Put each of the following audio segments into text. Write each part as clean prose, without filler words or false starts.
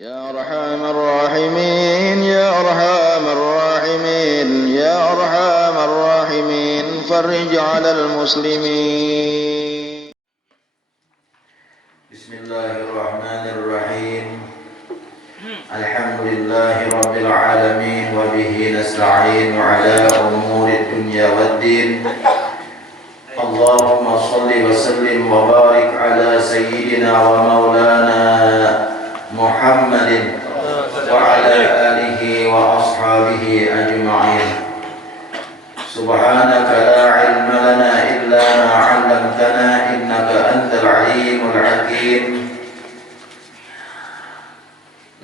يا أرحم الراحمين يا أرحم الراحمين يا أرحم الراحمين فرج على المسلمين. بسم الله الرحمن الرحيم. الحمد لله رب العالمين وبه نستعين على أمور الدنيا والدين. اللهم صل وسلم وبارك على سيدنا ومولانا محمد وعلى آله وأصحابه أجمعين. سبحانك لا علم لنا إلا ما علمتنا إنك أنت العليم الحكيم.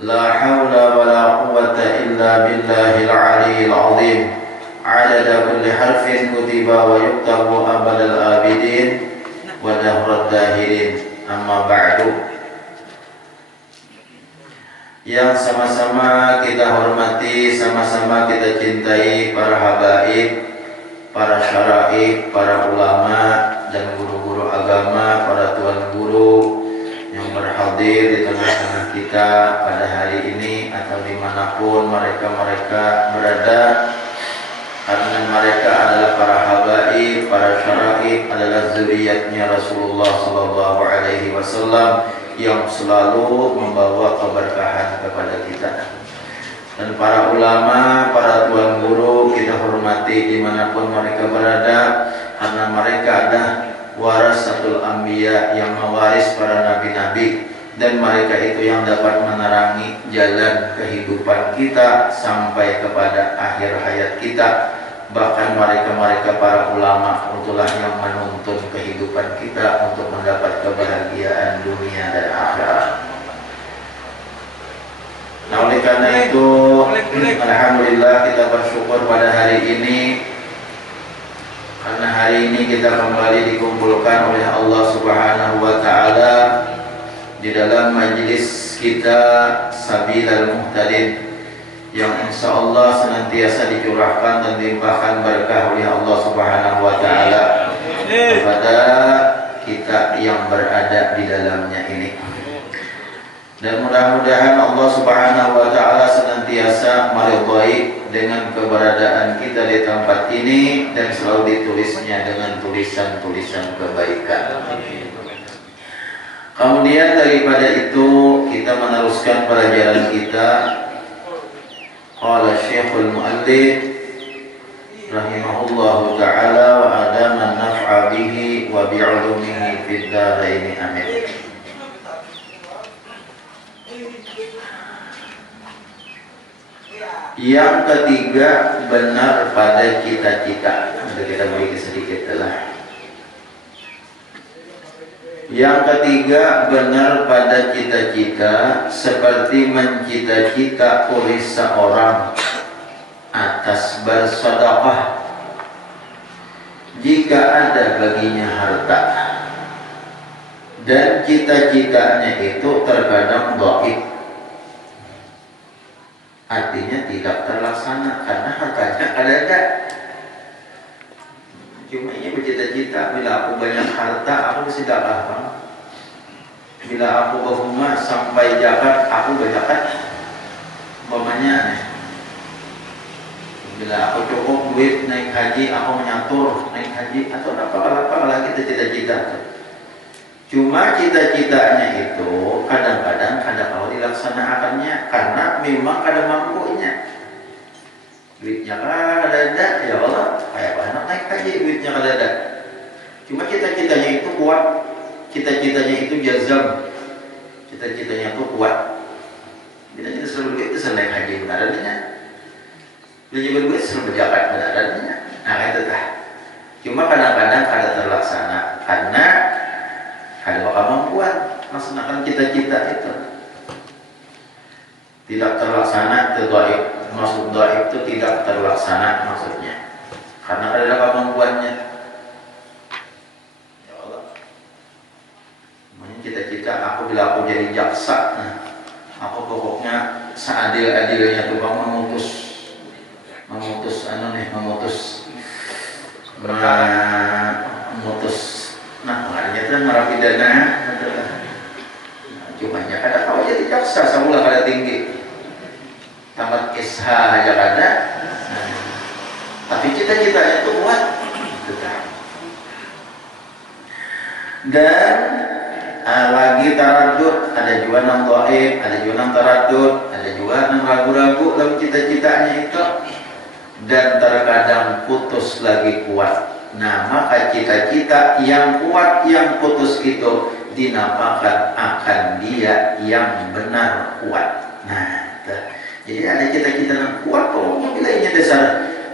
لا حول ولا قوة إلا بالله العلي العظيم. عدد كل حرف كتب ويكتب أبد الآبدين ودهر الداهرين. أما بعد. Yang sama-sama kita hormati, sama-sama kita cintai para habaib, para syaraif, para ulama dan guru-guru agama, para tuan guru yang berhadir di tengah-tengah kita pada hari ini atau dimanapun mereka berada, karena mereka adalah para habaib, para syaraif, adalah zuriyatnya Rasulullah SAW yang selalu membawa keberkahan kepada kita. Dan para ulama, para tuan guru kita hormati dimanapun mereka berada, karena mereka adalah warasatul anbiya yang mewaris para nabi-nabi, dan mereka itu yang dapat menerangi jalan kehidupan kita sampai kepada akhir hayat kita. Bahkan mereka para ulama itulah yang menuntun kehidupan kita untuk mendapat kebahagiaan dunia dan akhirat. Nah, oleh karena itu, alhamdulillah kita bersyukur pada hari ini, karena hari ini kita kembali dikumpulkan oleh Allah Subhanahu wa taala di dalam majlis kita Sabilal Muhtadin, yang insya Allah senantiasa dicurahkan dan dilimpahkan berkah oleh Allah Subhanahu wa taala kepada kita yang berada di dalamnya ini. Dan mudah-mudahan Allah Subhanahu wa taala senantiasa meridhai dengan keberadaan kita di tempat ini dan selalu ditulisnya dengan tulisan-tulisan kebaikan. Kemudian daripada itu kita meneruskan pelajaran kita. Qala Syekhul Mu'allif rahimahullahu ta'ala wa adama naf'a bihi wa bi'ulumihi fid dharaini amin. Yang ketiga, benar pada cita-cita. Kita beri sedikit adalah yang ketiga, benar pada cita-cita seperti mencita-cita oleh seorang atas bersedekah jika ada baginya harta, dan cita-citanya itu terkadang dhaif, artinya tidak terlaksana karena hartanya ada. Cuma ini bercita-cita, bila aku banyak harta, aku bersedekah. Bila aku berhumah sampai zakat, aku berzakat. Umpamanya, bila aku cukup duit naik haji, aku menyatur naik haji, atau apa lagi cita-cita. Cuma cita-citanya itu kadang-kadang kalau dilaksanakannya karena memang kadang mampunya. Duitnya kan ada, ya Allah, kayak anak naik haji, duitnya kan ada. Cuma cita-citanya itu kuat, cita-citanya itu jazam, cita-citanya itu kuat. Bila kita selalu duit itu selalu naik haji benar adanya, bila juga duit selalu berjabat benar adanya. Nah itu dah. Cuma kadang-kadang kada terlaksana karena kada bakal membuat melaksanakan cita-cita itu. Tidak terlaksana, terdoib. Maksud doa itu tidak terlaksana maksudnya karena ada kemampuannya. Ya Allah, cita-cita aku bila aku jadi jaksa, aku pokoknya seadil-adilnya tukang memutus nah makanya itu narapidana Cuma nya kada tahu jadi jaksa semula kada tinggi. Tamat SH aja kada. Tapi cita-citanya itu kuat. Dan lagi taradud, ada juga nang dhaif, ada juga nang taradud, ada juga nang ragu-ragu dalam cita-citanya itu, dan terkadang putus lagi kuat. Nah, maka cita-cita yang kuat yang putus itu dinamakan akan dia yang benar kuat. Nah, jadi ada cita-cita yang kuat pokoknya bila ini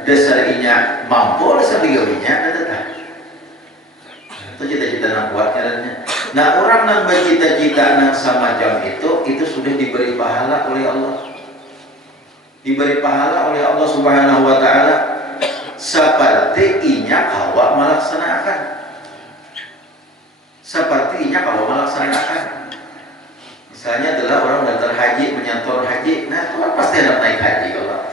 dasar inya mampu, dasar digawinya ada tak. Itu cita-cita yang kuat caranya. Nah, orang yang bercita-cita yang semacam itu sudah diberi pahala oleh Allah. Diberi pahala oleh Allah Subhanahu wa taala seperti inya kawa melaksanakan. Seperti inya kawa melaksanakan. Misalnya adalah orang daftar haji, menyantor haji, nah itu kan pasti ada naik haji Allah.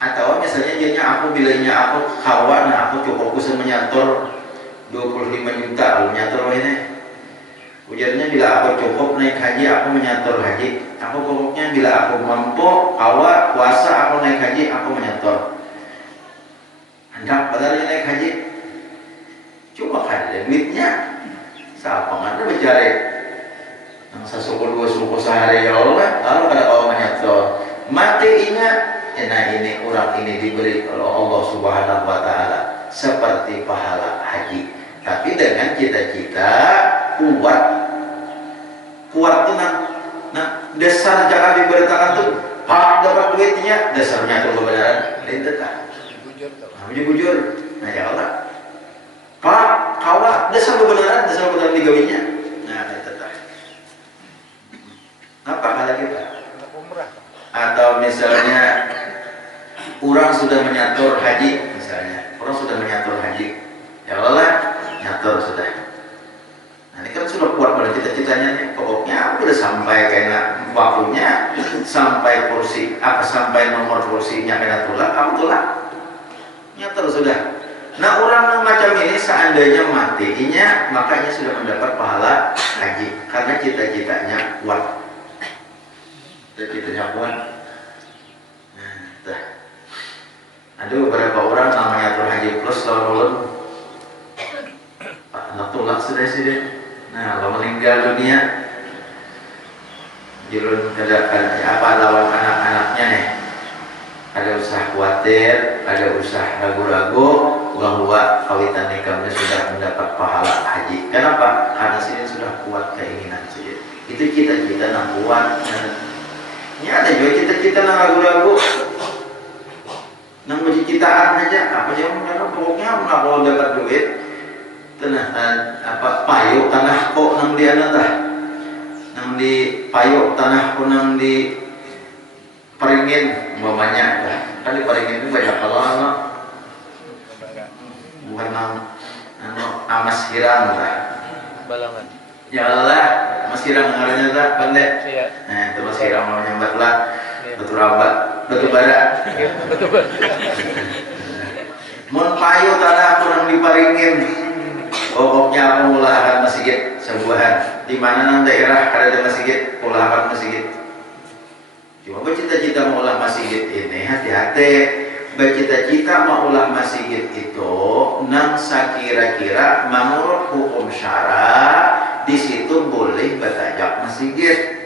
Atau misalnya jadinya aku bilangnya aku kawan, nah aku cukup bisa menyantor 25 juta, aku menyantor ini. Ujarnya bila aku cukup naik haji, aku menyantor haji. Aku pokoknya bila aku mampu, awak puasa, aku naik haji, aku menyantor. Hendak padahal naik haji, cuma ada duitnya. Siapa nggak mencari? Yang sesuku dua suku sehari ya Allah, lalu kada kau menyantor. Mati ingat. Nah ini orang ini diberi oleh Allah Subhanahu wa taala seperti pahala haji, tapi dengan cita-cita kuat tenang. Nah, dasar jangan diberitakan tuh pak dapat duitnya, dasarnya tuh kebenaran lintekan. Bujur. Nah ya Allah, pak kawa dasar kebenaran digawinya. Nah lintekan. Apa kala kita? Atau misalnya orang sudah menyatur haji, misalnya orang sudah menyatur haji, ya Allah nyatur sudah. Nah ini kan sudah kuat pada cita-citanya nih. Pokoknya aku udah sampai kena waktunya, sampai kursi sampai nomor kursinya kena tulak, kamu tulak, nyatur sudah. Nah orang yang macam ini seandainya matinya, makanya sudah mendapat pahala haji karena cita-citanya kuat. Cita-citanya kuat. Ada beberapa orang namanya Tur Haji Plus lalu anak tulak sudah. Nah, kalau meninggal dunia, julun kedakan apa lawan anak-anaknya nih? Ada usah khawatir, ada usah ragu-ragu bahwa kawitan nikahnya sudah mendapat pahala haji. Kenapa? Karena sini sudah kuat keinginan saja. Itu cita-cita yang kuat. Ini ada juga cita-cita yang ragu-ragu. Nang citaan aja apa yang mana pokoknya kalau dapat duit tanah payu tanah kok nang di tah nang di payu tanah kok nang di peringin umpamanya kan di peringin itu banyak kalau bukan nang amas hirang tah balangan ya Allah mas hirang ngarannya tah pandai nah itu mas hirang namanya batlah betul rabat batu bara. Mun payu tanah kurang diparingin. Pokoknya aku mulakan masjid sebuahan. Di mana nang daerah ada masjid, mulakan masjid. Cuma bercita-cita mau ulah masjid ini hati-hati. Bercita-cita mau ulah masjid itu nang sakira-kira menurut hukum syara di situ boleh bertajak masjid.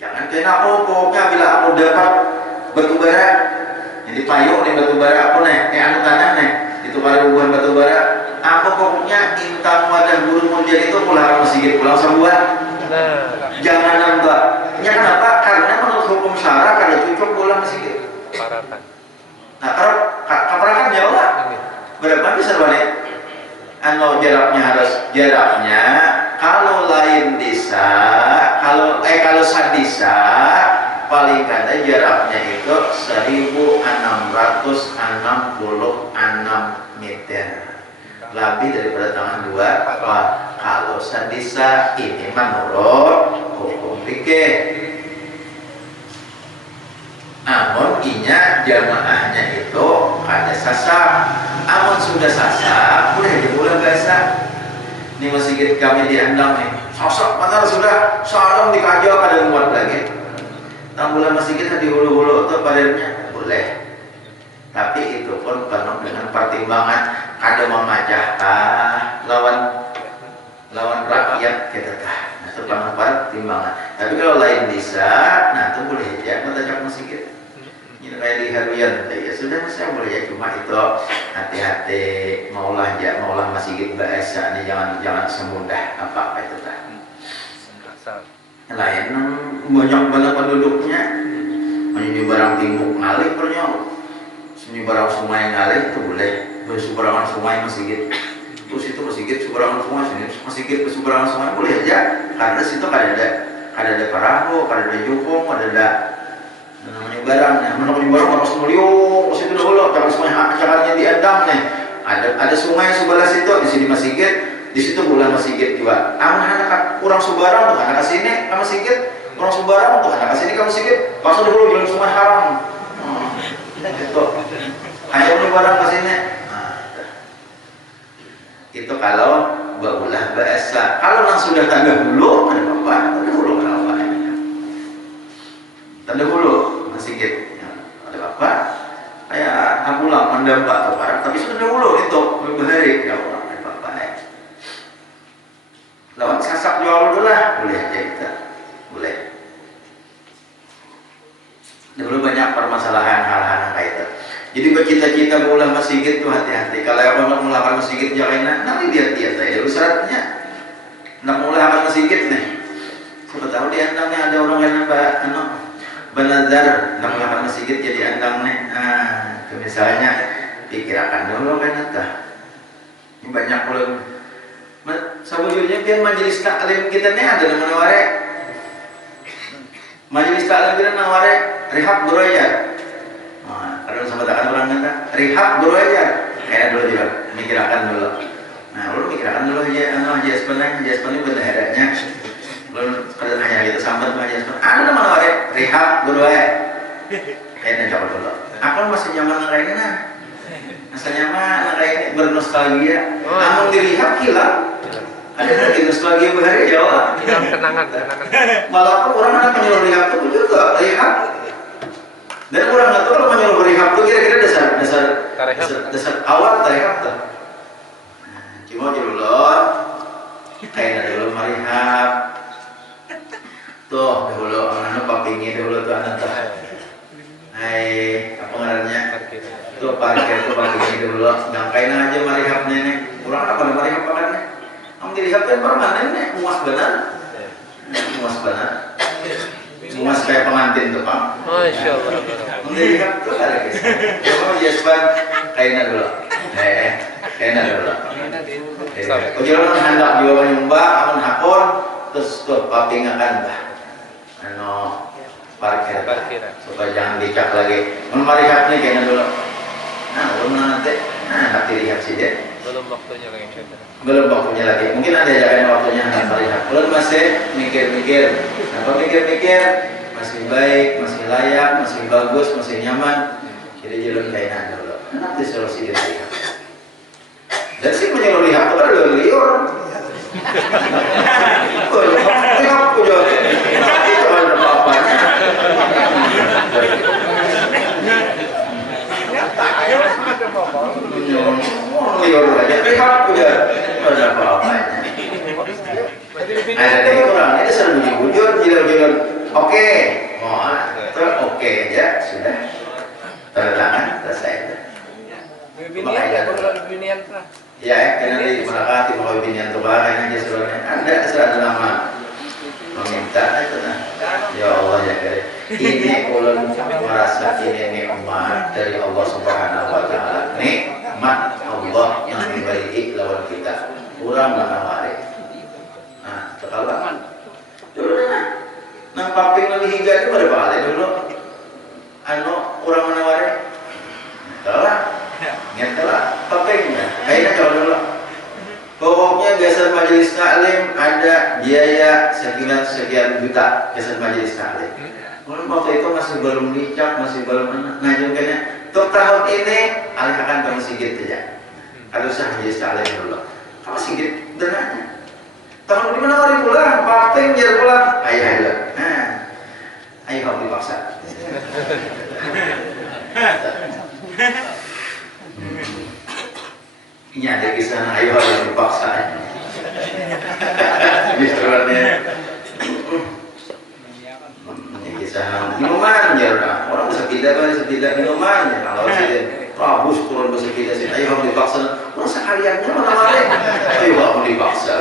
Jangan kena pokoknya bila aku dapat batu bara, jadi payung nih batu bara aku nih, anu tanah nih, itu pada bukan batu bara. Aku pokoknya intan wadah burung mulia itu pulang masjid pulang sebuah. Jangan nambah. Ya kenapa? Karena menurut hukum syara kada cocok pulang masjid. Parakan. Nah kalau kaparakan ya Allah, berapa bisa balik? Anu jaraknya kalau lain desa kalau sadisa paling kada jaraknya itu 1666 meter lebih daripada tangan dua. Kalau sadisa ini menurut hukum fikih. Namun inya jamaahnya itu ada sasar. Amun sudah sasar udah dimulai biasa. Ini masjid kami di Endang nih. Sosok mana sudah salam dikajak ada muat lagi. Tambulan masjid di hulu-hulu itu padanya boleh. Tapi itu pun penuh dengan pertimbangan ada memajah lawan rakyat kita tah. Nah, itu penuh pertimbangan. Tapi kalau lain bisa, nah itu boleh aja mentajak masjid. Ini kayak di Haruyan, ya sudah saya boleh ya, cuma itu hati-hati maulah masjid bahasa ini jangan semudah apa itu tah. Lain banyak banget penduduknya, ini barang timuk ngalih pernyaw, sini barang sungai ngalih itu boleh, berseberangan sungai masjid, terus itu masjid seberangan sungai, sini masjid berseberangan sungai boleh aja, karena situ ada perahu, ada jukung, ada namanya barang, namanya barang harus meliuk, situ dulu, tapi sungai caranya di Endang nih, ada sungai sebelah situ, di sini masjid. Di situ bulan masjid juga. Anak-anak orang Subarang tuh anak sini ke masjid, orang Subarang tuh anak sini ke masjid. Langsung dulu jalan sungai haram. Itu. Hanya orang barang ke sini. Itu kalau baulah bahasa. Kalau yang sudah tanda hulu, ada apa? Tanda hulu kenapa? Tanda hulu masjid. Ada apa? Kayak aku lah mendampak atau barang, tapi sudah hulu itu berbahari ya orang. Lawan sasak jual dulu lah, boleh aja kita, boleh. Dulu banyak permasalahan hal-hal kayak itu. Jadi bercita-cita ulah masjid itu hati-hati. Kalau yang mau melakukan masjid jangan nanti lihat saya dulu syaratnya. Nak mulakan masjid nih. Siapa tahu di Endang nih ada orang yang benazar nak mulakan masjid jadi Endang nih. Misalnya pikirkan dulu kan itu. Ini banyak belum. Sebelumnya biar majelis taklim kita nih ada namanya warek. Majelis taklim kita namanya rehab berajar. Kalau sama takkan orang kata rehab berajar. Kayak dulu juga mikirkan dulu. Nah, lu mikirkan dulu aja sebenarnya benda hedatnya. Belum kada hanya kita sambat aja sebenarnya. Ada nama warek rehab berajar. Kayaknya coba dulu. Aku masih nyaman kayak nah. Masa nyaman kayak bernostalgia. Namun direhab hilang. Ada lagi nostalgia berhari Jawa. Kenangan. Walaupun orang akan menyuruh rehab itu juga rehab. Dan orang nggak tahu kalau menyuruh rehab itu kira-kira dasar awal rehab tuh. Cuma dulu kayak dulu merehab. Tuh dulu anak papingi dulu tuh anak tuh. Hai apa ngarannya? Tuh parkir tuh papingi dulu. Nyangkain aja merehab nenek. Orang apa merehab pakannya? Dilihat kan permanen nih, muas benar, muas kayak pengantin tuh pak. Masya Allah. Dilihat tuh ada guys. Coba Yesban kayaknya dulu, kayaknya dulu. Ujian hendak juga nyumbang, amun hapon, terus tuh papi ngakan bah, parkir, supaya jangan dicap lagi. Melihat nih kayaknya dulu. Nah, belum nanti lihat sih deh. Belum waktunya lagi. Belum waktunya lagi. Mungkin ada yang waktunya akan melihat. Belum masih mikir-mikir. Apa mikir-mikir? Masih baik, masih layak, masih bagus, masih nyaman. Jadi jalan kainan dulu. Nanti solusi dia lihat. Dan sih menyuruh lihat itu kan liur. Lihat punya. Itu ada apa-apanya. Liur aja. Lihat punya. Ada apa-apanya. Ada dari kurang. Ini selalu dibujur, jilur-jilur. Oke. Oke aja. Sudah. Tertangan. Selesai. Binian Ya, nanti berkati mau binian tuh barang aja sebenarnya. Ada nama meminta itu nah. Ya Allah ya kare. Ini ulun merasa ini nikmat dari Allah Subhanahu wa taala. Nikmat Allah yang diberi lawan kita. Kurang menawari. Nah, sekarang dulu nang pamping lagi hingga itu ada balik dulu. Orang menawari. Telah. Nyatalah pampingnya. Kayaknya kalau dulu. Pokoknya biasa majelis taklim ada biaya sekian juta biasa majelis taklim. Waktu itu masih belum nikah, masih belum ngajukannya. Untuk tahun ini alihkan ke masjid saja. Kalau usah majelis taklim dulu. Apa masjid dananya? Tahun di mana hari pulang, parting jar pulang. Ayo. Ayo kalau dipaksa. Ini ada kisah ayo kalau dipaksa. Misalnya kisah minuman ya orang bisa tidak minuman ya kalau saya Rabus turun bahasa kita sih ayo harus dipaksa orang sekaliannya mana-mana ayo harus dipaksa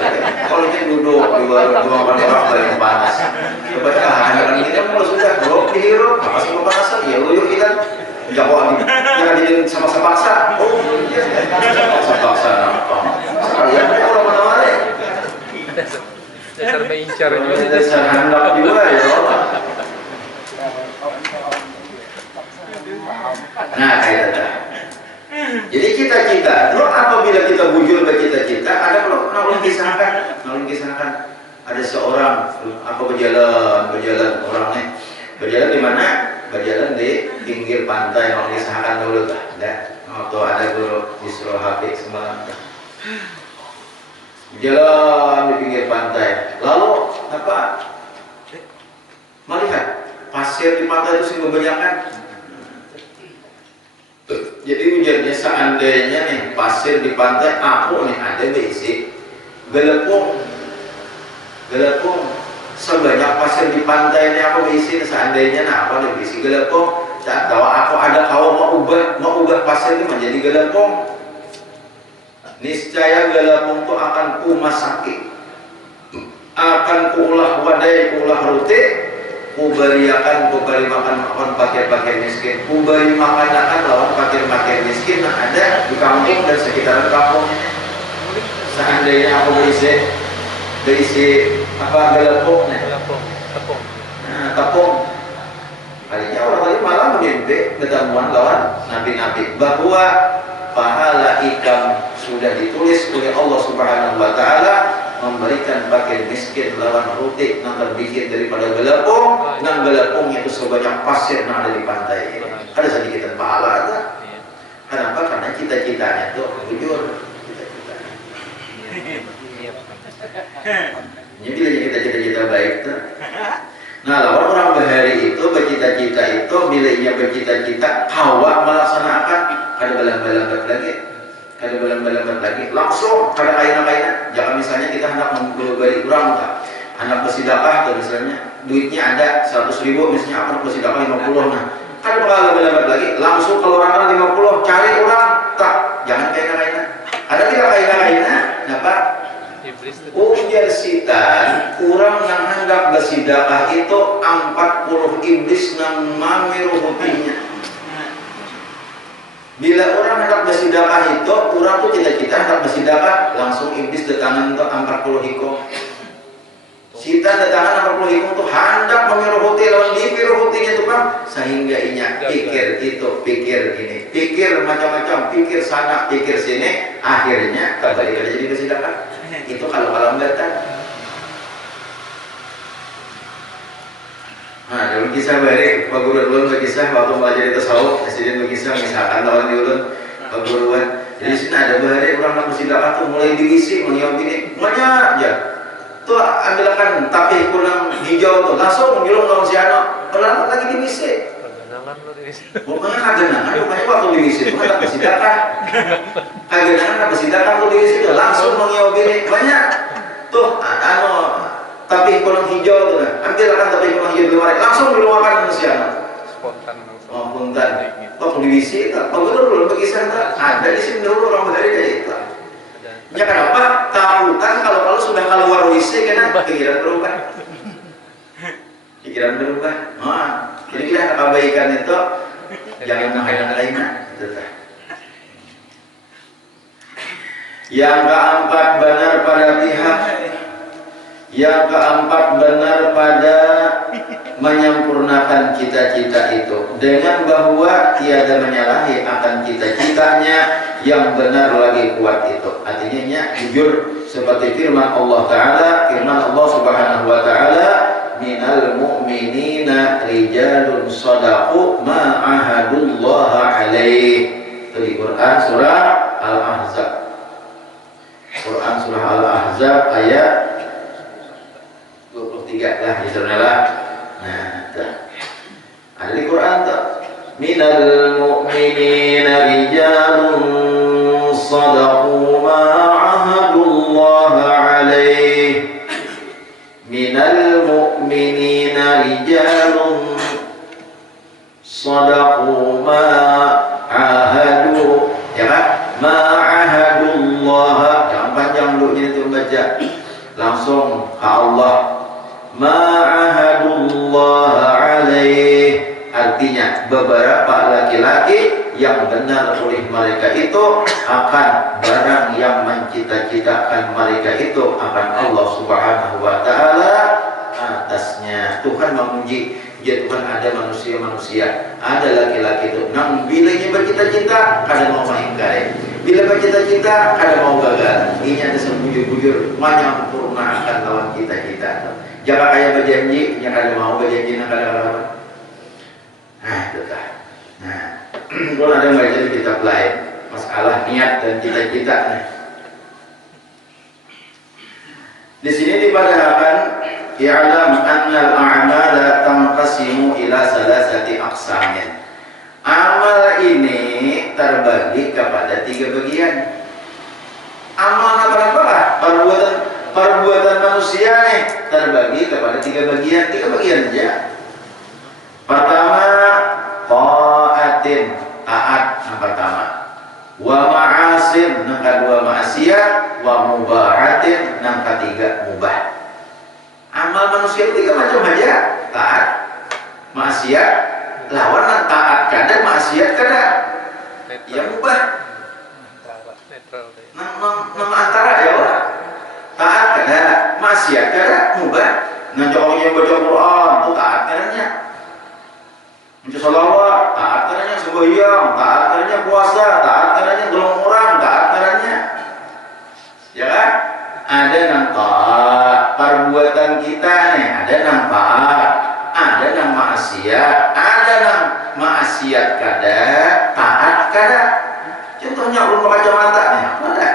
kalau kita duduk di luar orang paling panas kepada hanya kita kalau sudah bro dihirup apa sih kepanasan ya yuk kita jawab jangan sama-sama paksa oh iya paksa apa sekaliannya orang mana-mana dasar mengincar juga dasar hendak juga ya nah kayak itu. Jadi cita-cita itu apabila kita bujur ke cita-cita ada kalau kisahkan ada seorang apa berjalan orangnya berjalan di mana berjalan di pinggir pantai kalau kisahkan dulu lah waktu ada guru disuruh habis semalam berjalan di pinggir pantai lalu apa melihat pasir di pantai itu sungguh banyak. Jadi ujarnya seandainya nih pasir di pantai aku nih ada berisi gelepung sebanyak pasir di pantai ini aku berisi seandainya nah aku ada berisi gelepung tak tahu aku ada kau mau ubah pasir ini menjadi gelepung niscaya gelepung itu akan ku masaki akan kuulah wadai kuulah roti kuberi makan pakir miskin kuberi makan lawan pakir miskin yang ada di kampung dan sekitaran kampung seandainya aku berisi apa gelepung tepung kalinya orang lain malah mimpi ketemuan lawan nabi-nabi bahwa pahala ikam sudah ditulis oleh Allah Subhanahu wa taala memberikan pakir miskin lawan roti yang terbikin daripada gelepung dan gelepungnya itu sebanyak pasir yang ada di pantai ada sedikit pahala ada kenapa? Karena cita-citanya itu jujur cita-citanya ini bila kita cita-cita baik tuh nah lawan orang bahari itu bercita-cita itu bila ia bercita-cita hawa melaksanakan ada balang-balang lagi langsung kada kaina jangan misalnya kita hendak membeli kurang tak hendak bersedekah atau misalnya duitnya ada 100.000 misalnya aku bersedekah 50 nah kada bakal lambat lagi langsung keluarkan 50 cari orang tak jangan kaina ada tidak kaina kenapa ujar sitan kurang yang hendak bersedekah itu 40 iblis nang mamiru hutinya. Bila orang hendak bersedekah itu, orang tuh cita-cita hendak bersedekah, langsung iblis datangan untuk 40 hiko. Sita datangan 40 hiko untuk hendak mengiruhuti lawan dipiruhutinya itu kan, sehingga inya pikir itu, pikir ini, pikir macam-macam, pikir sana, pikir sini, akhirnya kembali ke jadi bersedekah. Itu kalau datang. Nah, dalam kisah balik, Pak Guru dulu berkisah waktu belajar tasawuf, presiden berkisah misalkan lawan diulun, Pak Guruan. Jadi sini ada bahari orang nak bersedekah tuh mulai diisi, mengiap ini, banyak aja. Tuh ambilkan tapi kurang hijau tuh, langsung menjulung lawan si anak, pelan lagi diisi. Pokoknya kagenangan, pokoknya waktu diisi, bukan tak bersedekah. Kagenangan bersedekah tuh diisi tuh, langsung mengiap ini, banyak. Tuh, tapi kurang hijau tuh, ambilkan tapi kurang hijau di luar, langsung diluarkan manusia. Spontan. Oh, spontan. Waktu diisi, Pak Guru belum berkisah ada di sini dulu orang dari kayak itu. Ya kenapa? Takutan kalau sudah keluar wisi, kena pikiran berubah. Jadi kita kebaikan itu jangan menghayal lainnya. Yang keempat benar pada pihak. Yang keempat benar pada menyempurnakan cita-cita itu dengan bahwa tiada menyalahi akan cita-citanya yang benar lagi kuat itu. Artinya jujur seperti firman Allah Ta'ala, firman Allah Subhanahu wa Ta'ala, minal mu'minina rijalun sadaqu ma'ahadullaha alaih. Itu di Quran surah Al-Ahzab. Quran surah Al-Ahzab ayat tiga lah misalnya. Nah, ada di Quran tuh. Minal mu'minina rijalun sadaqu ma 'ahadullaha 'alaihi. Minal mu'minina rijalun sadaqu ma 'ahadu, ya kan? Ma 'ahadullah. Jangan panjang dulu ini tuh baca. Langsung ke Allah. Ma 'ahadullah 'alaihi. Artinya beberapa laki-laki yang benar oleh mereka itu akan barang yang mencita-citakan mereka itu akan Allah Subhanahu wa taala atasnya. Tuhan memuji, ya Tuhan ada manusia-manusia, ada laki-laki itu nang bilanya bercita-cita kada mau mengingkari, bila bercita-cita kada mau gagal. Ini ada sembujur-bujur menyempurnakan lawan cita-cita. Jangan kayak berjanji, yang kada mau berjanji nak kada. Nah, itu kan. Nah, kalau ada baca di kitab lain masalah niat dan cita-cita. Nah, di sini dipadahkan i'lam annal a'mala tanqasimu ila salasati aqsamin. Amal ini terbagi kepada 3 bagian. Amal apa? Perbuatan manusia nih terbagi kepada 3 bagian. 3 bagian saja. Pertama, ta'atin, taat yang pertama. Wa ma'asin, yang kedua maksiat. Wa mubahatin, yang ketiga mubah. Amal manusia itu 3 macam aja. Taat, maksiat, lawan taat kada, maksiat kada. Ya mubah. Nang antara ya orang. Taat kada, maksiat kada, mubah. Nang jauhnya baca Quran, itu taat kadanya. Baca salawat, taat kadanya. Sembahyang, taat kadanya. Puasa, taat kadanya. Tolong orang, taat kadanya. Ya kan? Ada nang taat perbuatan kita nih, ada nang taat, ada nang maksiat, ada nang maksiat kada, taat kada. Contohnya ulun kacamata nih, ada.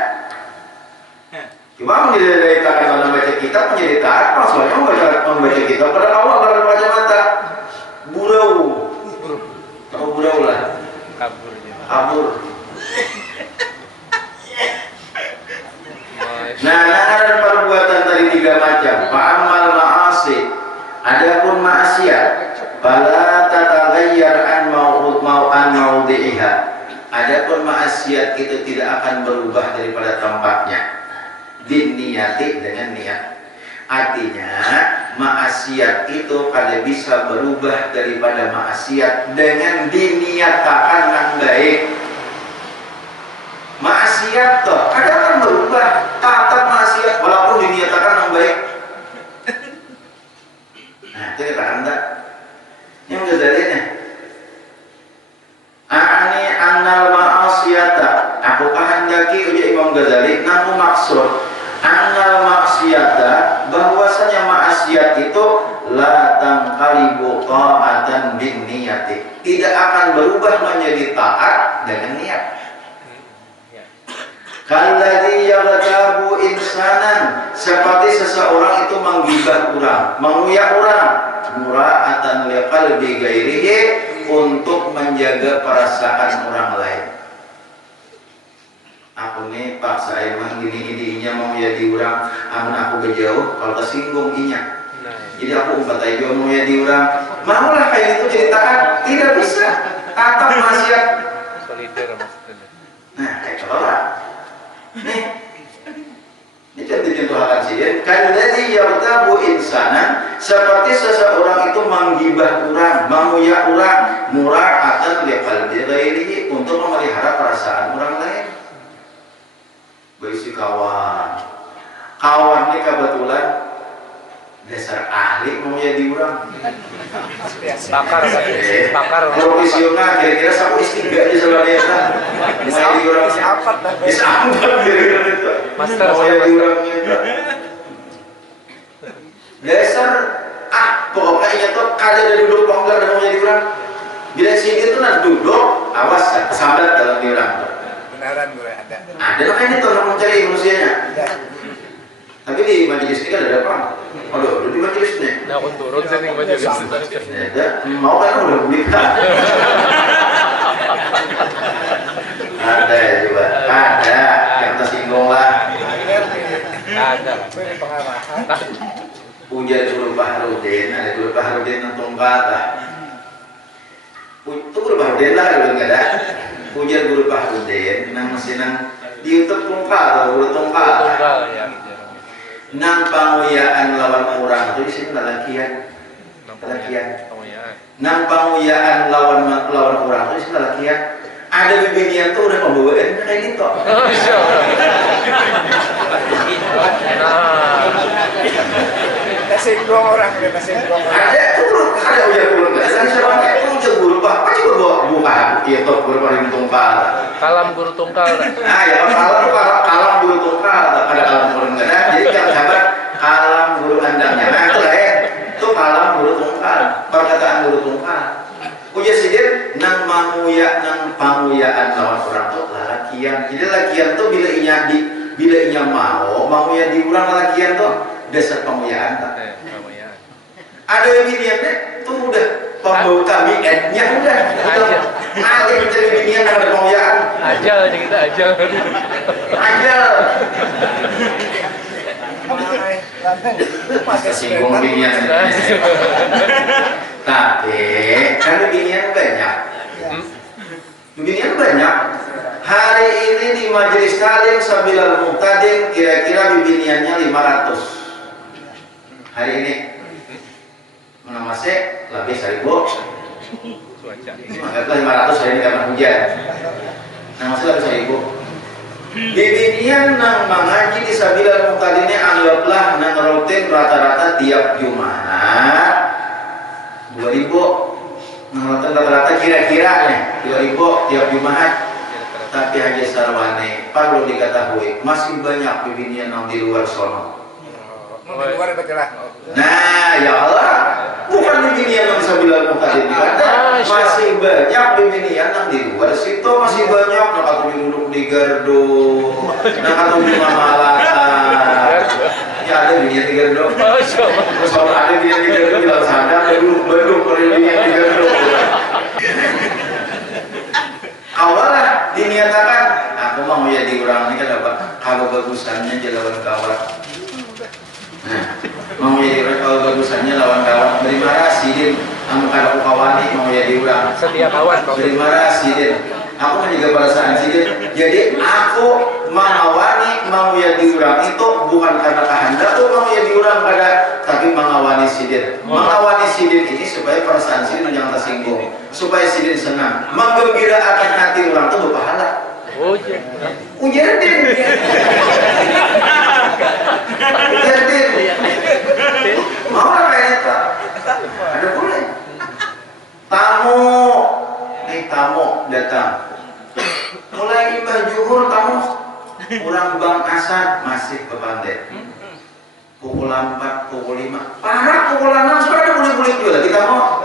Cuma menceritakan dalam baca kitab menjadi taat, maksudnya membaca kitab pada awal dalam kacamata burau, atau burau lah, kabur. Nah, ada perbuatan dari 3 macam. Fa'amal ma'asi, adapun maksiat, fala tataghayyar an mawdi'iha. Adapun maksiat itu tidak akan berubah daripada tempatnya. Diniyati, dengan niat. Artinya maksiat itu kada bisa berubah daripada maksiat dengan diniatakan yang baik. Maksiat toh kada akan berubah, tatap maksiat walaupun diniatakan yang baik. Nah, itu kita anda. Ini Ghazalinya. Ani annal ma'asiyata. Aku kehendaki uji Imam Ghazali namun maksud annal maksiyata, bahwasanya maksiat itu la tanqalibu ta'atan bin niyati, tidak akan berubah menjadi taat dengan niat. Kalladzi yaghtabu insanan, seperti seseorang itu menggibah orang, menguyak orang, mura'atan liqalbi ghairihi, untuk menjaga perasaan orang lain. Aku nih paksa emang gini-gininya mau jadi orang, amun aku berjauh kalau tersinggung inya. Jadi aku umpat aja mau jadi orang, maulah kayak itu jadi taat, tidak bisa. Tatap maksiat. Solider maksudnya. Nah, kayak apa? Nih, ini contoh akan sih. Kalladzi yartabu insanan, seperti seseorang itu menggibah orang, menguyak orang, mura'atan liqalbi ghairihi, untuk memelihara perasaan orang lain. Berisi kawan ini kebetulan dasar ahli mau jadi orang, pakar profesional, kira-kira sama istiga aja sama dia mau jadi orang bisa ambil kira-kira itu master mau jadi orang dasar pokoknya ingat tuh kada ada duduk ponggar dan mau jadi orang bila sini tuh nak duduk awas kesambat dalam di orang tuh. Benaran gue ada Ada makanya tuh orang mencari manusianya. Tapi di majelis ini kan ada apa? Aduh, udah di majelis nih. Nah, aku turun sini ke majelis. Ya, mau kan udah beli kan? Ada ya coba, ada yang tersinggung lah. Ada. Puja Guru Baharudin, ada Guru Baharudin nonton kata. Itu Guru Baharudin lah kalau nggak ada. Puja Guru Baharudin, nang masih nang di YouTube tungkal atau Guru tungkal. Tunggal ya. Nang panguyaan lawan orang itu di sini lalakian. Nang panguyaan lawan orang itu di sini lalakian. Ada bibinian tuh udah pembawaan kayak gitu. Singgung orang, Ada tuh, ada ujar guru nggak? Saya siapa kayak ujar guru pak? Apa juga bawa bukan? Iya tuh guru paling tungkal. Kalam guru tungkal. Ah ya kalam guru tungkal. Ada kalam guru nggak ada. Jadi jangan sabar kalam guru andangnya. Nah itu lah ya. Itu kalam guru tungkal. Perkataan guru tungkal. Ujar sidir nang panguyaan lawan orang tuh lalakian. Jadi lalakian tuh bila inya mau ya diulang lalakian tuh dasar panguyaan tak. Ada yang biniannya tuh udah pembawa KBN-nya udah alih mencari binian ada penguyaan Ajal aja kita ajal. singgung binian tapi kan binian banyak hari ini di majelis talim Sabilal Muqtadim kira-kira biniannya 500 hari ini mengamasnya lebih 1000 Cuaca. Anggaplah 500 hari ini karena hujan. Nah masih lebih 1000. Bibinian nang mengaji di Sabilal Muqtadimnya anggaplah nang rutin rata-rata tiap Jumat 2000. Nang rutin rata-rata kira-kira nih 2000 tiap Jumat. Tapi Haji Sarwane perlu diketahui masih banyak bibinian nang di luar sono. Nah ya Allah, bukan bibinian yang Sabilal Muqtadim ada, masih banyak bibinian yang di luar situ masih banyak. Nak atau duduk di gardu, nak atau di Mamalatan, ya ada bibinian di gardu. Kalau ada bibinian di gardu bilang sadar, belum bibinian di gardu. Awalah diniatakan, aku mau ya diurang ini kan apa? Kalau bagusannya lawan kawan. Nah, mau jadi kalau bagusannya lawan kawan beri marah sidin kamu kada kawani mau jadi orang Setiap kawan beri marah sidin aku menjaga perasaan sidin jadi aku mengawani mau jadi orang itu bukan karena kehendakku mau jadi orang pada tapi mengawani sidin ini supaya perasaan sidin jangan tersinggung supaya sidin senang menggembirakan hati orang itu berpahala. Oh iya. Ujarin mau lah kayak itu ada boleh tamu datang mulai imbah juhur tamu orang bang asar masih ke pantai pukul 4, pukul 5 parah pukul 6 sekarang boleh juga kita mau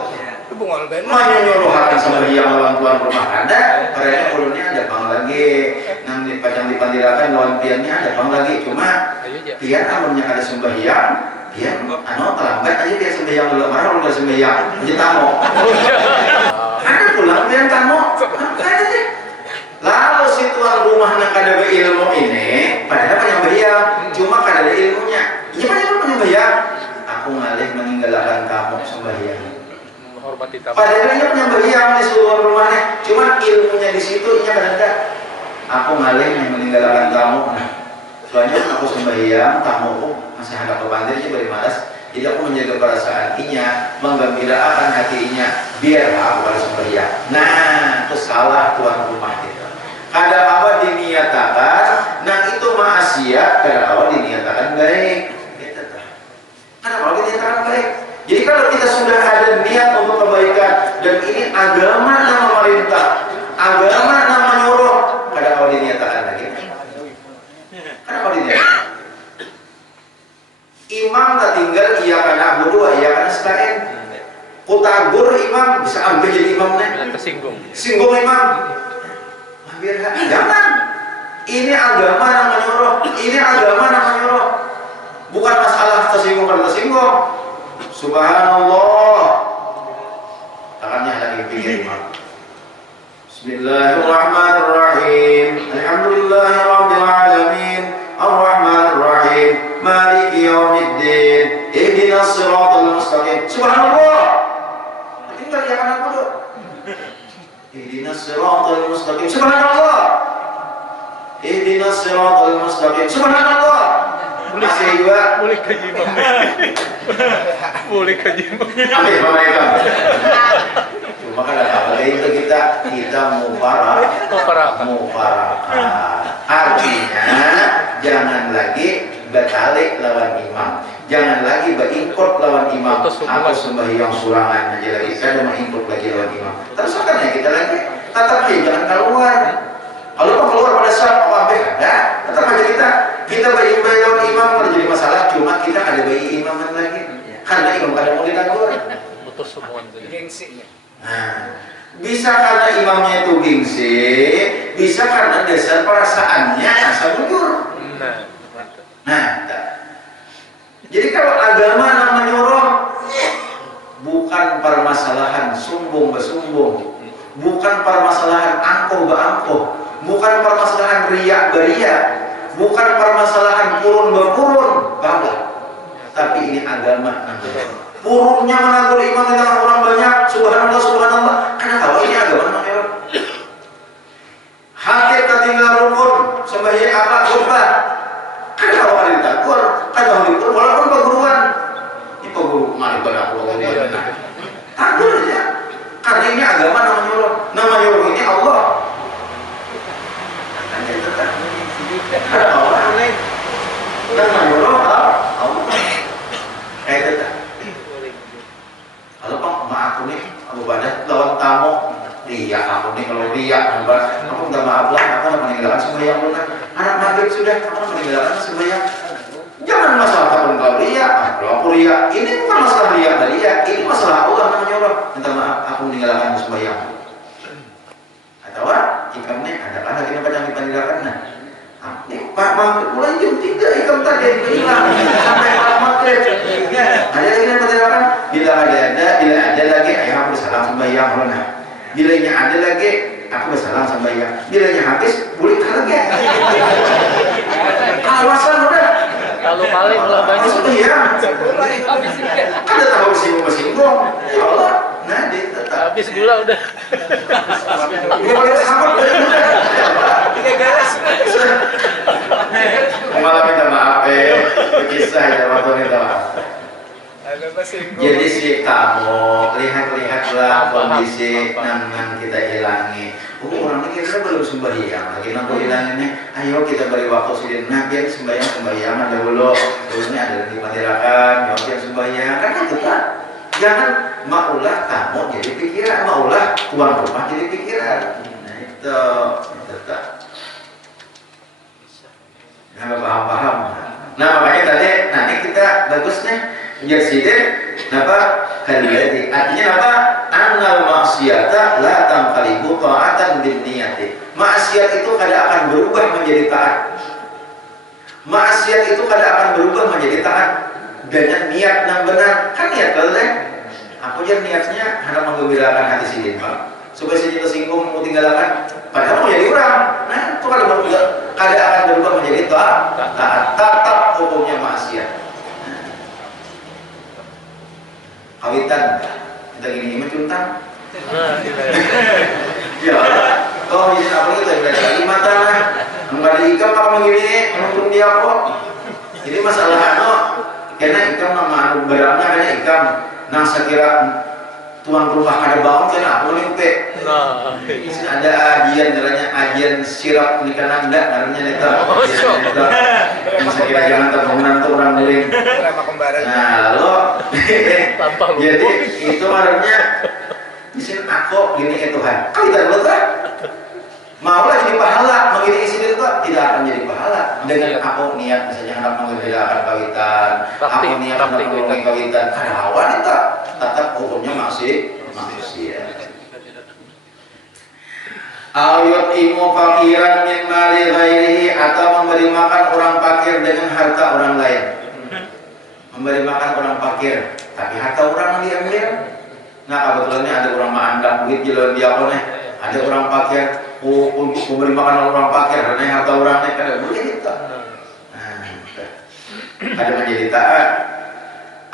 mana nyuruhan sama yang lawan tuan rumah ada karena ulunnya ada pang lagi nanti pajang dipandirakan lawan piannya ada pang lagi cuma pian amunnya ada sembahyang pian terlambat aja dia sembahyang dulu marah udah sembahyang jadi tamu ada pulang pian tamu ada sih lalu si tuan rumah nak ada ilmu ini padahal penyembahyang cuma kada ada ilmunya iya penyembahyang aku ngalih meninggalkan kamu sembahyang padahal dia penyembahyang di seluruh rumahnya cuma ilmunya di situ inya kadang-kadang aku ngalih yang meninggalkan kamu nah soalnya aku sembahyang tamu masih ada kebandirnya beri malas jadi aku menjaga perasaan inya menggembirakan hatinya biar aku pada sembahyang nah itu salah tuan rumah kita kada apa diniatakan nah itu maksiat kada apa diniatakan baik kada apa diniatakan baik. Jadi kalau kita sudah ada niat untuk kebaikan dan ini agama yang memerintah, agama yang menyuruh, kada kau diniatakan lagi. Kada kau diniatakan. Imam tak tinggal iya karena berdua, iya karena selain. Kutagur imam bisa ambil jadi imamnya. Singgung imam. Jangan. Ini agama yang menyuruh. Ini agama yang menyuruh. Bukan masalah tersinggung atau tersinggung. Subhanallah. Tangannya lagi pikir imam. Bismillahirrahmanirrahim. Alhamdulillahirabbil alamin. Arrahmanirrahim. Maliki yaumiddin. Ihdinas siratal mustaqim. Subhanallah. Tinggal ya anak dulu. Ihdinas siratal mustaqim. Subhanallah. Ihdinas siratal mustaqim. Subhanallah. Masih juga Boleh kaji imam. Boleh kaji imam. ambil mereka. Cuma kan ada itu kita mufarakah. Artinya jangan lagi berbalik lawan imam. Jangan lagi berikut lawan imam. Aku sembahyang surangan aja lagi. Saya mau ikut lagi lawan imam. Terus akan ya kita lagi. Tetap aja jangan keluar. Kalau mau keluar pada saat mau ambil ada. Tetap aja kita beribadah lawan imam kalau jadi masalah. Cuma kita ada bayi imaman lagi. Karena imam kadang mau ditegur. Putus semua itu. Gengsi. Nah, bisa karena imamnya itu gengsi, bisa karena dasar perasaannya asal mundur. Nah, Nah, jadi kalau agama namanya orang bukan permasalahan sumbung bersumbung, bukan permasalahan angkuh berangkuh, bukan permasalahan riak beriak, bukan permasalahan kurun berkurun, paham? Tapi ini agama namanya. Purunnya menagur imam di tengah orang banyak, subhanallah, subhanallah. Karena tahu ini agama namanya. Hakim ketinggalan rukun, sembahyang apa, khutbah. Karena tahu ada ditakur, karena tahu dikur, walaupun perguruan. Ini perguru mari pada Allah. Takur aja. Karena ini agama namanya Allah. Namanya Allah ini Allah. Ada Allah. Namanya Allah. Kayak itu. Kalau Pak, maaf aku nih, aku banyak lawan tamu. Iya, aku nih kalau dia, aku minta maaf lah, aku mau meninggalkan sembahyang lu kan. Anak maghrib sudah, aku mau meninggalkan sembahyang. Jangan masalah kamu kalau dia, kalau aku dia, ini bukan masalah dia dan dia, ini masalah Allah namanya Allah. Minta maaf, aku meninggalkan sembahyang. Atau ikamnya ada kan lagi baca di peninggalkan. Nah, ini Pak maghrib mulai jam 3 ikam tadi hilang sampai malam maghrib. Ada lagi yang peninggalkan. Bila ada lagi, ayah aku bersalam sembahyang. Bila ada lagi, aku bersalam sembahyang. Bila habis, boleh lagi. Kawasan udah. kalau kali malah banyak. Sembahyang. Ada tahu singgung. Ya Allah. Nah, dia tetap. Habis gula udah. Dia boleh sahabat. Tiga garis. Malah minta maaf, kisah ya waktu minta maaf. Jadi si kamu lihatlah kondisi nangan kita hilangi. Orang ini kita belum sembahyang, lagi nampu hilanginnya. Ayo kita beri waktu sedikit. Nah biar sembahyang dahulu. Terusnya ada di matirakan, biar sembahyang. Kan itu kan. Jangan maulah kamu jadi pikiran, maulah tuan rumah jadi pikiran. Nah itu tetap. Nah paham. Nah makanya tadi, nanti kita bagusnya. Menjadi apa? Kaliyati. Artinya apa? Annal maksiata la tamqalibu ta'atan bin niyati. Maksiat itu kadang akan berubah menjadi taat. Maksiat itu kadang akan berubah menjadi taat dengan niat yang benar. Kan niat kalau aku aja niatnya hendak menggembirakan hati sidin, Pak. Supaya sidin tersinggung mau tinggalkan. Padahal mau jadi orang. Nah, itu kalau kadang akan berubah menjadi taat. Tetap hukumnya maksiat. Kawitan kita gini mencuntan. Ya, kalau izin apa kita udah lagi mata lah. Enggak ada ikan apa begini, untung dia kok. Jadi masalah karena ikan nama anu barangnya karena ikan. Nah saya kira tuan rumah ada bangun kan aku limpe. Nah, Ada ajian ajian sirap nikahan namanya neta. Saya kira jangan terbangunan tuh orang beli. Nah lalu jadi itu marahnya di sini aku gini ya Tuhan. Kita betul maulah jadi pahala mengiringi sini itu tidak akan jadi pahala dengan aku niat misalnya hendak menggembirakan kawitan, aku niat hendak mengulangi kawitan karena wanita tetap hukumnya masih manusia. Ayat imu fakiran min mali ghairihi atau memberi makan orang fakir dengan harta orang lain. memberi makan orang fakir, tapi harta orang diambil. Nah kebetulannya ada orang maandak duit jalan diakonnya, ada orang fakir, untuk memberi makan orang fakir, karena harta orangnya kada boleh kita. Ada menjadi taat.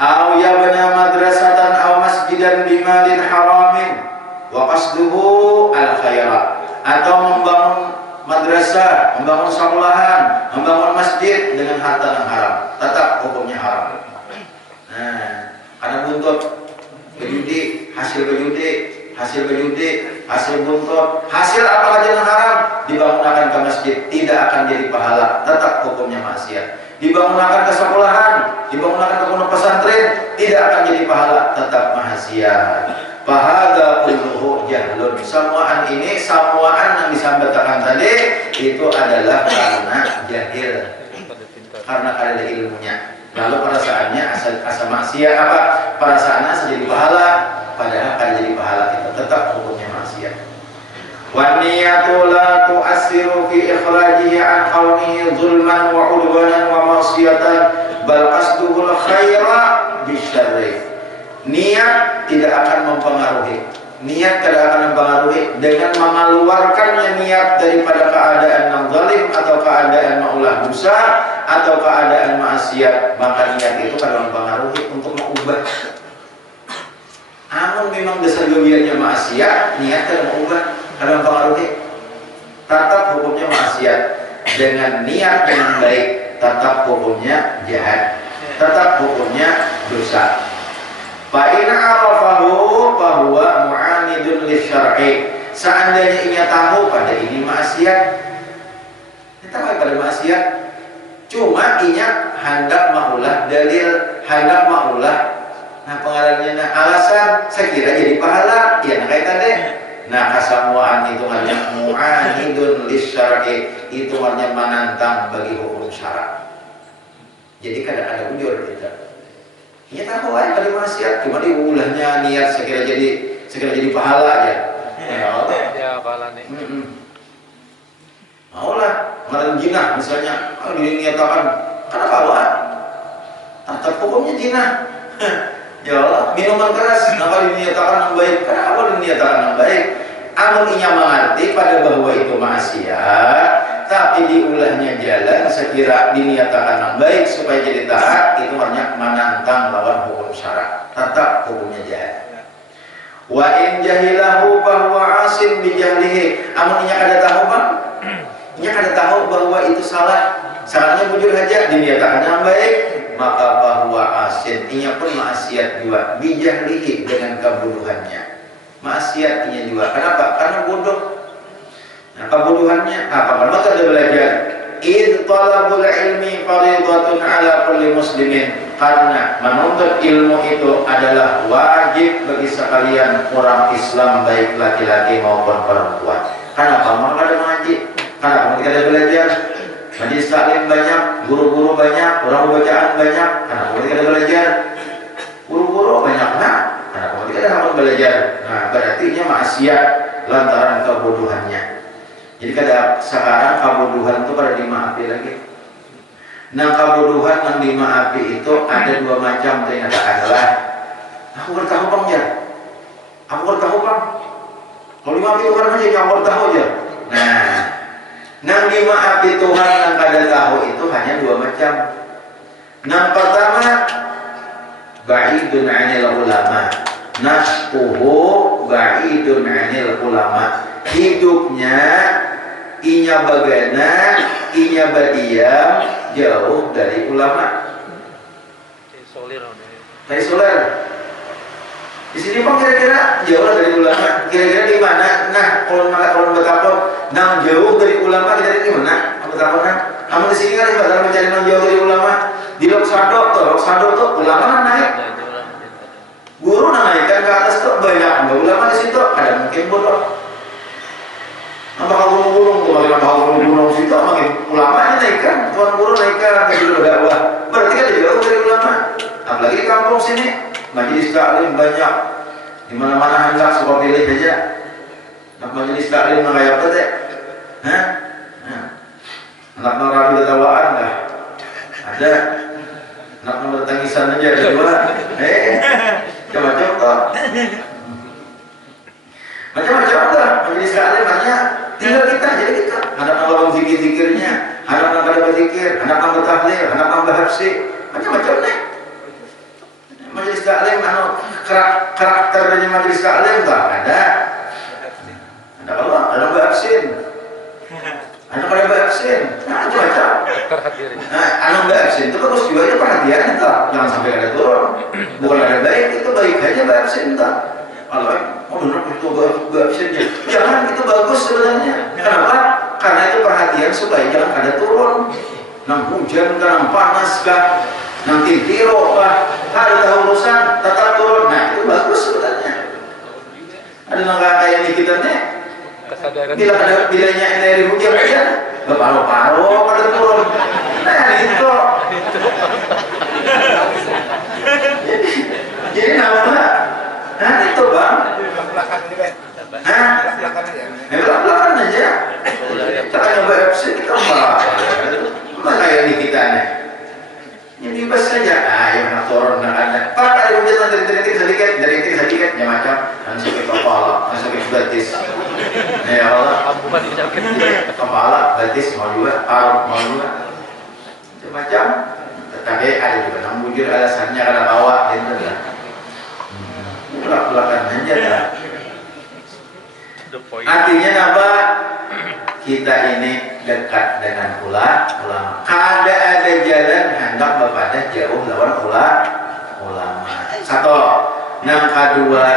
Aw yabna madrasatan aw masjidan bimalin haramin wa qasduhu al khairat, atau membangun madrasah, membangun sekolahan, membangun masjid dengan harta yang haram, tetap hukumnya haram. Nah, ada buntut berjudi, hasil berjudi, hasil berjudi, hasil buntut, hasil apa aja yang haram dibangunkan ke masjid, tidak akan jadi pahala, tetap hukumnya maksiat. Dibangunkan ke sekolahan, dibangunkan ke pondok pesantren, tidak akan jadi pahala, tetap maksiat. Fahadha kulluhu jahlun. Samuaan ini, samuaan yang disampaikan tadi itu adalah karena jahil, karena ada ilmunya. Lalu perasaannya asal maksiat apa? Perasaannya jadi pahala, padahal kan jadi pahala, kita tetap hukumnya maksiat. Wa niyatu la tu'assiru fi ikhrajihi an qawnihi zulman wa udwanan wa ma'siyatan bal qasduhul khaira bisyarri. Niat tidak akan mempengaruhi. Niat tidak akan mempengaruhi dengan mengeluarkannya niat daripada keadaan yang zalim atau keadaan maulah dosa atau keadaan maksiat, maka niat itu akan mempengaruhi untuk mengubah. Amun memang dasar gobiannya maksiat, niat akan mengubah, akan mempengaruhi. Tetap hukumnya maksiat. Dengan niat yang baik, tetap hukumnya jahat, tetap hukumnya dosa. Fa'in arafahu fahuwa mu'anidun lisyar'i. Seandainya ia tahu pada ini maksiat, ia tahu pada maksiat, cuma ia hendak maulah dalil, hendak maulah pengarangnya alasan, saya kira jadi pahala, ya kayak tadi. Nah kasamuan itu artinya mu'anidun lisyar'i, itu artinya menantang bagi hukum syarak. Jadi kadang ada ujur kita. Ya tahu aja pada maksiat, cuma diulahnya niat segera jadi pahala aja. Ya pahala nih. Maulah kemarin jinah misalnya, diniatakan karena bawa, tetap hukumnya jinah. Ya Allah, minuman keras, kenapa diniatakan yang baik? Kenapa diniatakan yang baik? Amun inya mengerti pada bahwa itu maksiat, tapi diulahnya jalan sekira diniatakan yang baik supaya jadi taat, itu artinya menantang lawan hukum syarak, tetap hukumnya jahat. Wa in jahilahu bahwa asin bijahlihi. Amun inya kada tahu bang, inya kada tahu bahwa itu salah, salahnya bujur aja diniatakan yang baik, maka bahwa asin inya pun maksiat juga bijahlihi dengan kebodohannya. Maksiat inya juga. Kenapa? Karena bodoh. Nah, kebodohannya apa? Maka dia belajar. Id talabul ilmi fardhatun ala kulli muslimin. Karena menuntut ilmu itu adalah wajib bagi sekalian orang Islam, baik laki-laki maupun perempuan. Kenapa? Maka ada mengaji. Kenapa? Ketika dia belajar, majelis taklim banyak, guru-guru banyak, orang bacaan banyak. Kenapa? Ketika dia belajar, guru-guru banyak. Nah, kenapa? Ketika dia harus belajar. Nah, berarti ini maksiat lantaran kebodohannya. Jadi kada sekarang kebodohan itu pada dimaafi lagi. Nah kebodohan yang dimaafi itu ada dua macam. Ternyata adalah aku bertahu bang ya, aku bertahu bang. Kalau dimaafi Tuhan aja yang bertahu aja. Nah, yang dimaafi Tuhan yang kada tahu itu hanya dua macam. Yang pertama ba'idun 'anil ulama, nasquhu ba'idun 'anil ulama. Hidupnya inya bagana, inya badiam jauh dari ulama. Kayak solar. Di sini bang kira-kira jauh dari ulama. Kira-kira di mana? Nah, kalau betapun, nang jauh dari ulama kira-kira di mana? Betapun nah. Kamu di sini kan dalam mencari nang jauh dari ulama. Di Lok Sado tuh ulama naik. Guru naikkan ke atas tuh banyak. Ulama di situ ada mungkin bodoh. Apakah gunung-gunung tuh, apakah gunung-gunung situ, makin ulamanya naikkan, tuan guru naikkan, ke dulu dakwah. Berarti kan jauh dari ulama. Apalagi di kampung sini, majelis taklim banyak, di mana-mana hendak suka pilih aja. Nak majelis taklim kayak apa teh? Hah? Anak narabi ketawaan dah, ada. anak nomor tangisan aja ada 2. Coba contoh. Macam-macam lah, majelis taklim banyak. Tinggal kita, jadi kita. Anak orang zikir-zikirnya, anak yang pada berzikir, anak yang bertahlil, anak yang berhafsi, macam-macam nih. Majelis taklim, karakter dari majelis taklim tak ada. Ada Allah, ada berhafsin. Anak pada berhafsin, macam-macam. Anak berhafsin itu bagus juga itu perhatian itu, jangan sampai ada turun. Bukan ada baik, itu baik aja berhafsin itu. Kalau benar itu berhafsinnya, jangan itu bagus sebenarnya. Kenapa? Karena itu perhatian supaya jangan ada turun. Nang hujan kan, panas kan, nanti tiro kah, ada urusan tetap turun. Nah itu bagus sebenarnya. Ada nangka kayak ini kita nih. Bilanya dari hujan aja, berparu-paru pada turun. Nah itu. Jadi nama, nah itu bang. Hah? Belakang aja. Kita nyoba FC kita malah kayak di kita nih. Ini bebas saja. Yang nak turun nak ada. Pak ada hujan dari sedikit, ya macam langsung ke kepala, langsung ke batis. Ya Allah. Kepala, batis mau juga, arus mau juga. Macam. Tetapi ada juga yang bujur alasannya karena bawa, gitu kan. Belak-belakan aja kan. Artinya apa? Kita ini dekat dengan ulama. Ada jalan hendak kepada jauh lawan ulama. Satu, yang kedua,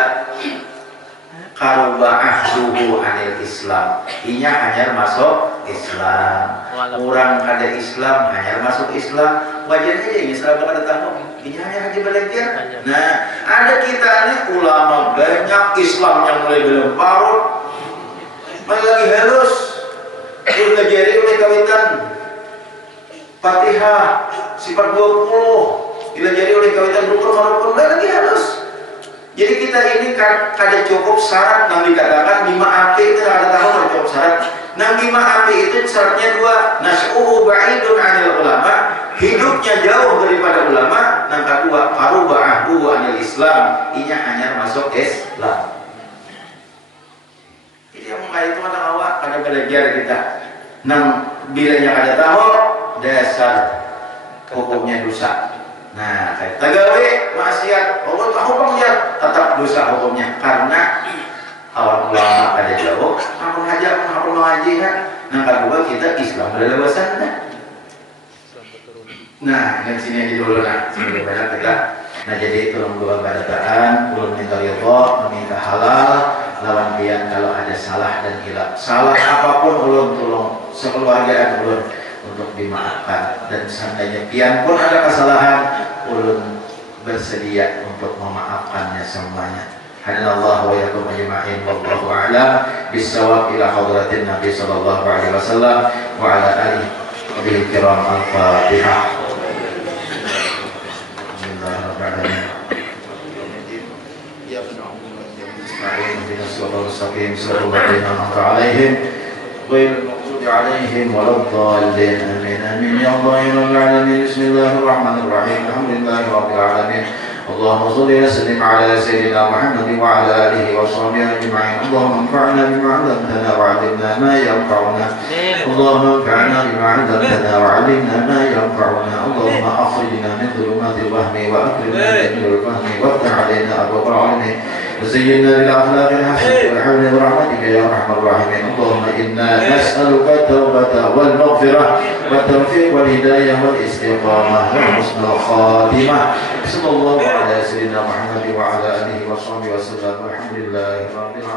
karuba ahduhu anil Islam. Inya hanya masuk Islam. Orang ada Islam hanya masuk Islam. Wajarnya ya Islam pada tahu. Inya hanya haji belajar. Nah, ada kita ini ulama banyak, Islam yang mulai belum parut, masih lagi halus. Udah jadi oleh kawitan Fatihah sifat 20, bila jadi oleh kawitan rukun lagi halus. Jadi kita ini kada cukup syarat yang dikatakan 5 api itu ada tahu kada cukup syarat. Nah 5 api itu syaratnya 2, nasyuhu ba'idun 'anil ulama, hidupnya jauh daripada ulama. Yang kedua, faruba'ahu 'anil Islam, inya hanya masuk Islam. Jadi yang mengenai itu kata awak kada belajar kita. Nang bilanya kada tahu dasar hukumnya dosa. Nah, tagawe maksiat, Allah tahu pengiat tetap dosa hukumnya karena awal ulama kada jauh, aku ngajak, aku mengaji kan. Nah, kedua kita Islam adalah wasannya. Nah, dari sini aja dulu nah, sebenarnya kita. Nah, jadi tolong dua barataan, ulun minta ridho, meminta halal, lawan pian kalau ada salah dan hilaf. Salah apapun ulun tolong sekeluargaan ulun untuk dimaafkan, dan seandainya pian pun ada kesalahan, ulun bersedia untuk memaafkannya semuanya. Hadanallahu wa iyyakum ajma'in, wallahu a'lam bis-shawab. Ila hadratin Nabi sallallahu alaihi wasallam wa ala alihi wa bihi kiram. Al-Fatihah. عليهم ولا الضالين آمين آمين يا الله يا رب العالمين. بسم الله الرحمن الرحيم. الحمد لله رب العالمين. اللهم صل وسلم على سيدنا محمد وعلى آله وصحبه أجمعين. اللهم انفعنا بما علمتنا وعلمنا ما ينفعنا. اللهم انفعنا بما علمتنا وعلمنا ما ينفعنا. اللهم أخرجنا من ظلمات الوهم وأكرمنا من نور الفهم وافتح علينا أبواب العلم وزينا بالأخلاق الحسنة والحمد برحمتك يا أرحم الراحمين. اللهم إنا نسألك التوبة والمغفرة والتوفيق والهداية والاستقامة وحسن الخاتمة. صلى الله على سيدنا محمد وعلى آله وصحبه وسلم. والحمد لله رب العالمين.